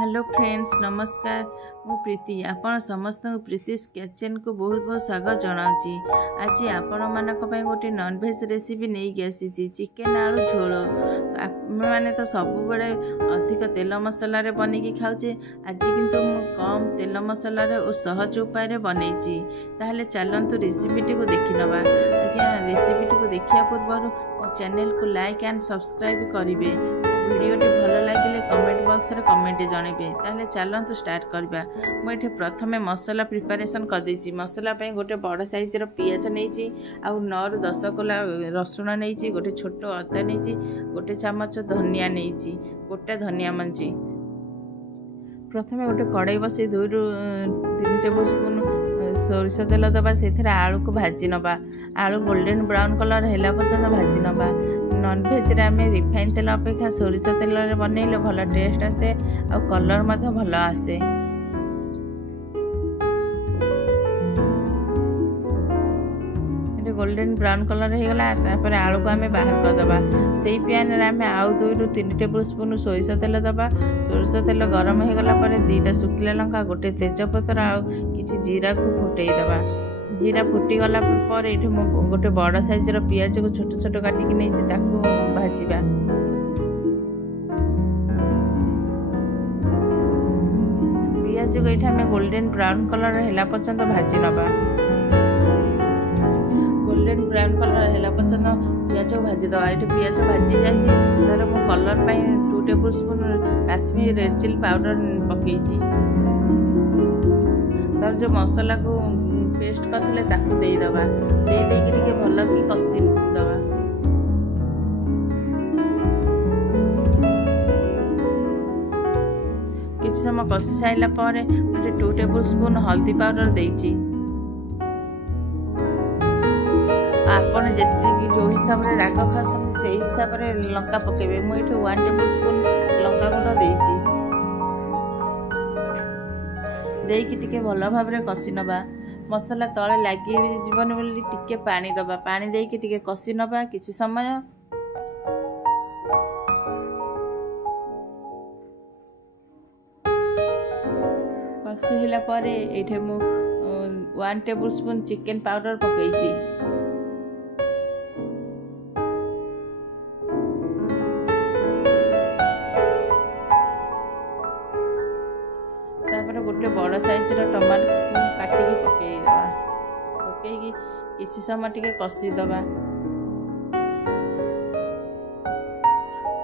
Hello friends नमस्कार मु प्रीति आपण समस्त प्रीतिश किचन को बहुत बहुत स्वागत जनाऊँगी। आज आपण मानक गोटे नॉनवेज रेसिपी नहीं आसी चिकेन आलू झोल मैंने तो सब बड़े अधिक तेल मसला बन खाऊे आज किंतु कम तेल मसला और सहज उपाय बनई ताहले चलतु रेसिपीटी को देखी नवा। आज्ञा रेसिपीटी को देखा पूर्व मो चैनल को लाइक एंड सब्सक्राइब करेंगे। वीडियोटी भल लगे कमेंट बॉक्स रे कमेंट जनइबे। ताहले चलतु स्टार्ट करबा। मुझे प्रथमे मसला प्रिपरेशन कर देछि। मसला पे गोटे बड़ साइज रो पियाज नहीं आ 9 ରୁ 10 कोला रसुण नहीं, गोटे छोट अदा नहीं, गोटे चामच धनिया नहीं, गोटे धनिया मंजी। प्रथमे गोटे कड़ाई बसई 2 ରୁ 3 टेबल स्पून सोरिष तेल दबा से आलू को भाजी नबा। आलू गोल्डन ब्राउन कलर हैला पर्यंत भाजी नबा। नॉनवेज रे आमे रिफाइन तेल अपेक्षा सोरिष तेल रे बनैले भल टेस्ट आसे आ कलर मध्य भल आसे। गोल्डन ब्राउन कलर हो गला तापर आलू को आमे बाहर कर दबा। सेही पैन रे आमे आउ 2 ରୁ 3 टेबल स्पून सोरिष तेल दबा। सोरिष तेल गरम हो गला पर 2टा सुखिला लंका, गोटे तेजपत्र आ किछि जीरा को फुटई दबा। जीरा फुटी गला पर ये गोटे बड़ साइज रो पियाज को छोट छोट काटिकी नहीं भाजवा। पियाज को ये गोल्डन ब्राउन कलर हैला पर्यंत भाजी नबा। गोल्डन ब्राउन कलर हैला पर्यंत पियाज को भाजी दबा। ये पियाज भाजी जाए मो colour 2 tablespoon Kashmir red chilli powder पकईची। तार जो मसला को पेस्ट करथिले ताकू देई दबा। देई देकी टिके भल की कसी दबा। किछि समय कसी साइला पर 2 टेबल स्पून हल्दी पाउडर देइची। आपण जेति जो हिसाब रे राग खासन से हिसाब रे लंका पकेबे। मु एठे 1 टेबल स्पून लंका गुंड देइची। देकी टिके भल भाव रे कसी नबा। मसला तले लगी जीवन बोली टिके पानी दबा। पानी देकी टिके कसी नबा किछि समय। कसी हिला परे एठे मु 1 टेबल स्पून चिकन पाउडर पकईची। तापर गोटे बड़ साइज रो टमाटर काटिकी पकई दबा। पकईकी किछि समय टिके कसी दबा।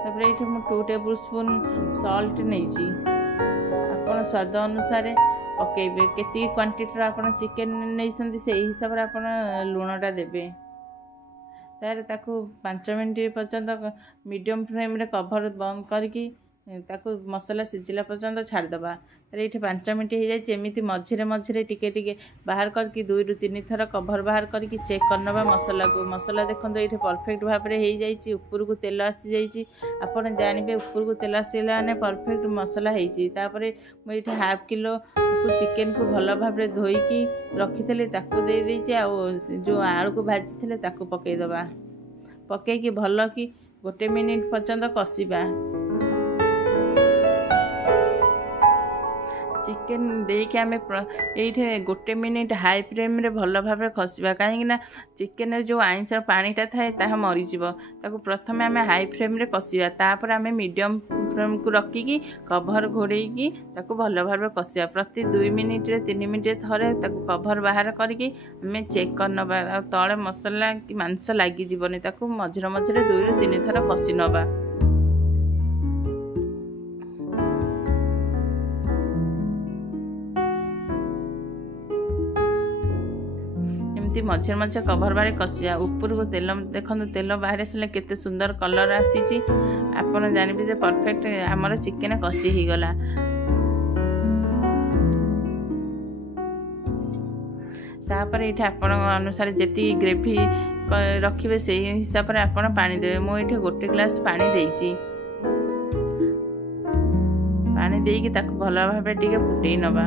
तापर एठे मु 2 टेबल स्पून सॉल्ट नैची। आपण स्वाद अनुसार पकेबे। केती क्वांटिटी आपण चिकन नैसंती से हिसाब रे आपण लूणटा देबे। तारे ताकू 5 मिनिट पर्यंत मीडियम फ्लेम रे कवर बंद करके ताकू मसला सिझिला पर्यंत छाड़ दबा। ये 5 मिनिट हो जाए एमती मझे मझे टिके टिके बाहर करके 2 ରୁ 3 थर कवर बाहर करके चेक करनबा मसला को। मसला देखो ये परफेक्ट भाव में हो जाए। ऊपर को तेल आसी जाइए। आप जानवे ऊपर को तेल आसला माने परफेक्ट मसला होती। मुझे 1/2 किलो चिकेन को भल भाव में धोईकी रखी ताकू दे देइछि। जो आलू को भाजी थे ताकू पकईदबा। पकईकी भल कि 1 मिनिट पर्यंत कषिबा। चिकेन देके आमे ये 1 मिनिट हाई फ्लेम रे भल भाव में खसवा। कहीं चिकेन जो आइंस पानीटा थाए ताहा मरीज। ताकू प्रथम आमे हाई फ्लेम रे कषिवा। तापर आमे मीडियम फ्लेम को रखिकी कवर घोड़ेकी ताकू भल भाव में कषिवा। प्रति 2 मिनिट रे 3 मिनिट थरे ताकू कवर बाहर करके आमे चेक करनबा। तले मसला कि मांस लागी जीवनी। ताकू मझे मझे 2 ରୁ 3 थर कषि नबा। मझे मझे कवर बारे कषिया। ऊपर को तेल देखो तेल बाहर आसले केते सुंदर कलर आसी। आपन जानबे जे परफेक्ट हमर चिकेन कषि ही गला। तापर ये आपण अनुसार जेती ग्रेवी रखिबे से हिसाब रे आपण पानी देबे। मो एठे 1 ग्लास पानी देइची। पानी देकी ताको भल भाबे टिके फुटई नबा।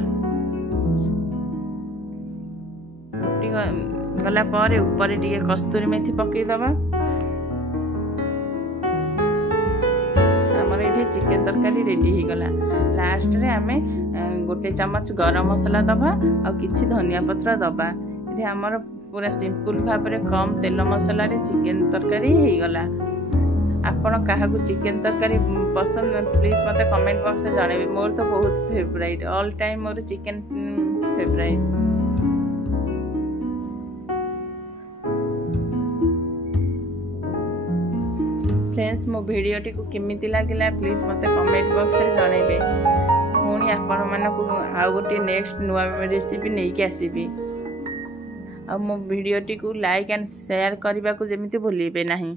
गला पर ऊपर टिके कस्तूरी मेथी पकई दबा। चिकेन तरकारी रेडी हो गला। लास्ट रे आमे गोटे चमच गरम मसला दबा आ किछि धनिया पत्र दबा। ये हमर पूरा सिंपल भाव में कम तेल मसला रे चिकेन तरकारी हो गला। आपण काहाकू चिकेन तरकारी पसंद प्लीज मते कमेंट बॉक्स में जणाबे। मोर तो बहुत favourite, all time more chicken favourite. Friends मो वीडियोटी को केमिति लागिला प्लीज मते कमेंट बॉक्स में जणाबे। पुणी आपण मानकू आउ गोटे नेक्स्ट नुआ रेसिपी नहीं के आसीबी। आ मो वीडियोटी को लाइक एंड शेयर करने को जमीती भूलिबे नहीं।